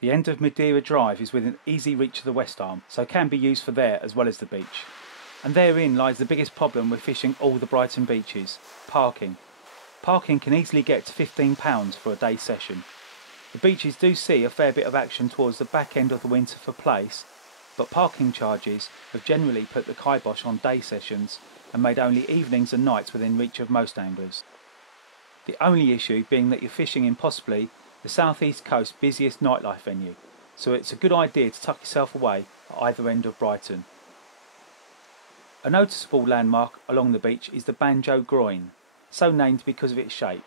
The end of Madeira Drive is within easy reach of the West Arm, so can be used for there as well as the beach. And therein lies the biggest problem with fishing all the Brighton beaches: parking. Parking can easily get to £15 for a day session. The beaches do see a fair bit of action towards the back end of the winter for place, but parking charges have generally put the kibosh on day sessions and made only evenings and nights within reach of most anglers. The only issue being that you're fishing in possibly the south east coast's busiest nightlife venue, so it's a good idea to tuck yourself away at either end of Brighton. A noticeable landmark along the beach is the Banjo Groyne, so named because of its shape.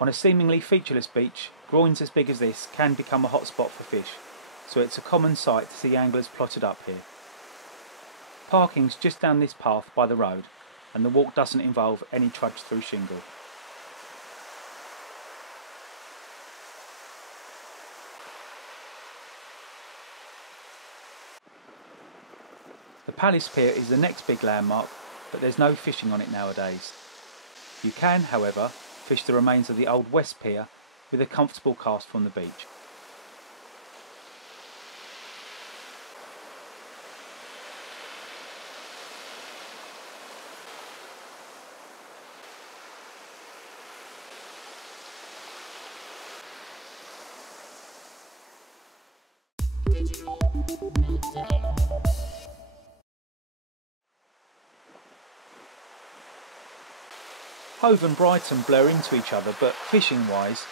On a seemingly featureless beach, groynes as big as this can become a hot spot for fish, so it's a common sight to see anglers plotted up here. Parking's just down this path by the road, and the walk doesn't involve any trudge through shingle. The Palace Pier is the next big landmark, but there's no fishing on it nowadays. You can, however, fish the remains of the old West Pier with a comfortable cast from the beach. Hove and Brighton blur into each other, but fishing-wise,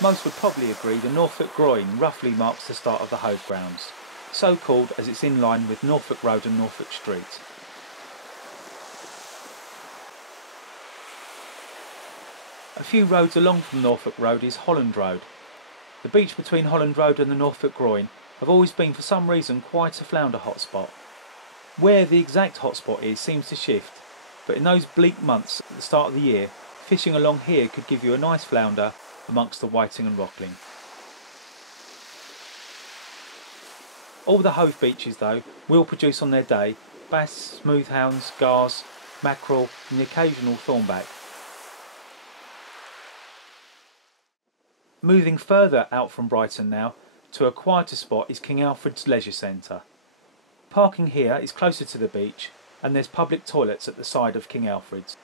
most would probably agree the Norfolk Groyne roughly marks the start of the Hove grounds, so called as it's in line with Norfolk Road and Norfolk Street. A few roads along from Norfolk Road is Holland Road. The beach between Holland Road and the Norfolk Groyne have always been for some reason quite a flounder hotspot. Where the exact hotspot is seems to shift, but in those bleak months at the start of the year, fishing along here could give you a nice flounder amongst the whiting and rockling. All the Hove beaches though will produce on their day bass, smoothhounds, gars, mackerel and the occasional thornback. Moving further out from Brighton now to a quieter spot is King Alfred's Leisure Centre. Parking here is closer to the beach, and there's public toilets at the side of King Alfred's.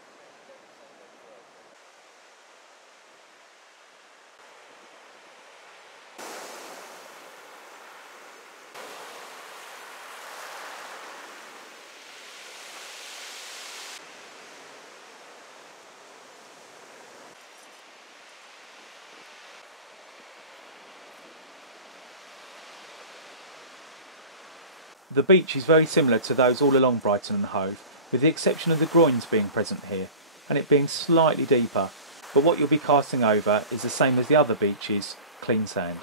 The beach is very similar to those all along Brighton and Hove, with the exception of the groynes being present here, and it being slightly deeper, but what you'll be casting over is the same as the other beaches: clean sand.